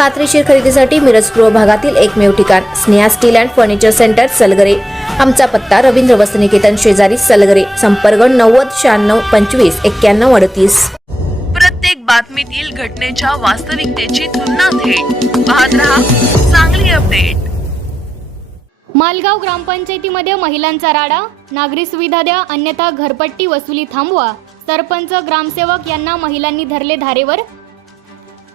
खात्रीशीर खरेदीसाठी मिरज पूर्व भागातील एकमेव ठिकाण Sneha steel and furniture centre Salgare. आमचा पत्ता रवींद्र वसनिकेतन शेजारी सलगरे. संपर्क नव्वद शहाण्णव पंचवीस एक्क्याण्णव अडतीस. प्रत्येक बातमीतील घटनेच्या वास्तविकतेची तुलना थेट. पाहत रहा चांगली अपडेट. मालगाव ग्रामपंचायतीमध्ये महिलांचा राडा नागरी सुविधा द्या अन्यथा घरपट्टी वसुली थांबवा. सरपंच ग्रामसेवक यांना महिलांनी धरले धारेवर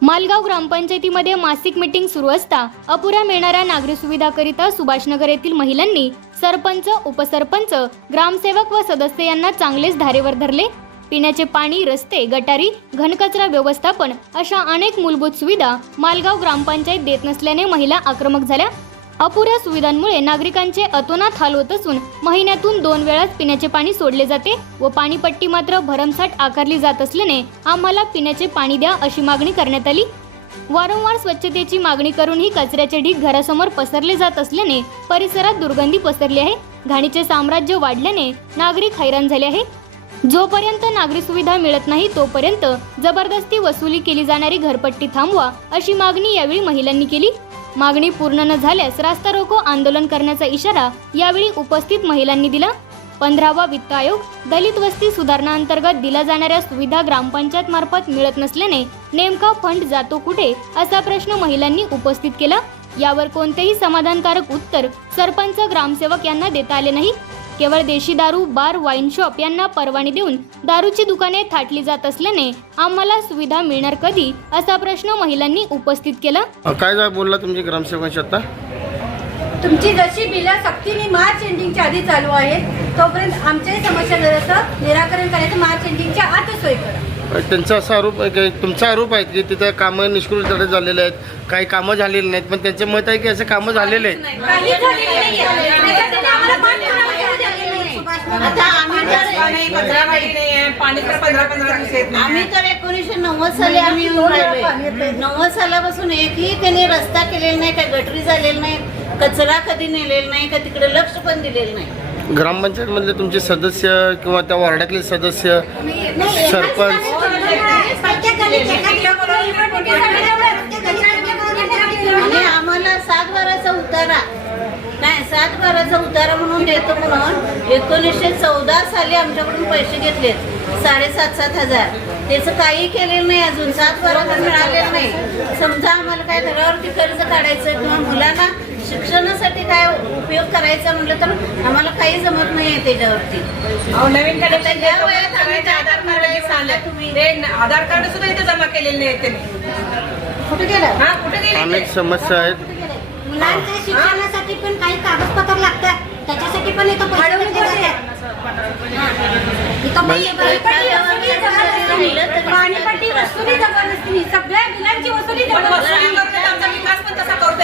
मालगाव ग्रामपंचायतीमध्ये मासिक मीटिंग सुरू असता अपुऱ्या मिळणाऱ्या नागरी सुविधाकरिता सुभाषनगर येथील महिलांनी सरपंच उपसरपंच ग्रामसेवक व सदस्य यांना चांगलेच धारेवर धरले. पिण्याचे पाणी रस्ते गटारी घनकचरा व्यवस्थापन अशा अनेक मूलभूत सुविधा मालगाव ग्रामपंचायत देत नसल्याने महिला आक्रमक झाल्या. अपुऱ्या सुविधांमुळे नागरिकांचे अतोनात हाल होत असून महिन्यातून दोन वेळाच पिण्याचे पाणी सोडले जाते व पाणीपट्टी मात्र भरमसाठ आकारली जात असल्याने आम्हाला पिण्याचे पाणी द्या अशी मागणी करण्यात आली. वारंवार स्वच्छतेची मागणी करूनही कचऱ्याचे ढीग घरासमोर पसरले जात असल्याने परिसरात दुर्गंधी पसरली आहे. घाणीचे साम्राज्य वाढल्याने नागरिक हैराण झाले आहे जोपर्यंत नागरी सुविधा मिळत नाही तोपर्यंत जबरदस्ती वसुली केली जाणारी घरपट्टी थांबवा अशी मागणी यावेळी महिलांनी केली. मागणी पूर्ण न झाल्यास रास्ता रोको आंदोलन करण्याचा इशारा यावेळी उपस्थित महिलांनी दिला. पंधरावा वित्त आयोग दलित वस्ती सुधारणा अंतर्गत दिल्या जाणाऱ्या सुविधा ग्रामपंचायत मार्फत मिळत नसल्याने नेमका फंड जातो कुठे असा प्रश्न महिलांनी उपस्थित केला. यावर कोणतेही समाधानकारक उत्तर सरपंच ग्रामसेवक यांना देता आले नाही. केवळ देशी दारू बार वाईन शॉप यांना परवाने देऊन दारूची दुकाने थाटली जात असल्याने आम्हाला सुविधा मिळणार कधी असा प्रश्न महिलांनी उपस्थित केला. काय काय बोलला तुमची ग्रामसेवकांशी आता? तुमची जशी बिलं सक्तीने मार्च एंडिंगच्या आधी चालू आहेत तोपर्यंत आमच्याही समस्याग्रस्त निराकरण करायचं मार्च एंडिंगच्या आतच सोय करा. त्यांचा असा आरोप आहे की तुमचा आरोप आहे की तिथं कामं निष्कृत झालेले आहेत काही कामं झालेली नाहीत पण त्यांचं मत आहे की असे कामं झालेले आहेत. काही झालेलं नाहीये. त्याच्यासाठी आम्हाला पाठपुरावा करायला नाही. आता आम्ही तर पाणी तर पंधरा पंधरा दिवस येत आम्ही तर एकोणीसशे नव्वद साली आम्ही येऊन राहिलोय. नव्वद सालापासून एकही त्यांनी रस्ता केलेला नाही काय गटरी झालेला नाही कचरा कधी नेलेला नाही का तिकडे लक्ष पण दिलेलं नाही. ग्रामपंचायतमधले तुमचे सदस्य किंवा त्या वॉर्डातले सदस्य सरपंच प्रत्येक गल्लीत एका आणि आम्हाला सात बाराचा उतारा. नाही सात बाराचा उतारा म्हणून देतो म्हणून एकोणीसशे चौदा साली आमच्याकडून पैसे घेतलेत. साडेसात सात हजार. त्याचं काही केलेलं नाही अजून. सात बारा पण मिळालेलं नाही. समजा आम्हाला काय घरावरती कर्ज काढायचं किंवा मुलांना शिक्षणासाठी काय उपयोग करायचा म्हटलं तर आम्हाला काही जमत नाही आहे त्याच्यावरती. नवीन आधार कार्ड सुद्धा इथे जमा केलेले नाही कुठे गेलं? हा कुठे गेले अनेक ते? समस्या आहेत. मुलांच्या शिक्षणासाठी पण काही कागदपत्र लागतात त्याच्यासाठी पण इथं पैसे घेतले जातात. इथं म्हणजे- पै- पाणीपट्टी वसुली जबरदस्तीने. पाणीपट्टी वसुली जबरदस्तीने सगळ्या बिलांची वसुली आमचा विकास पण तसा करू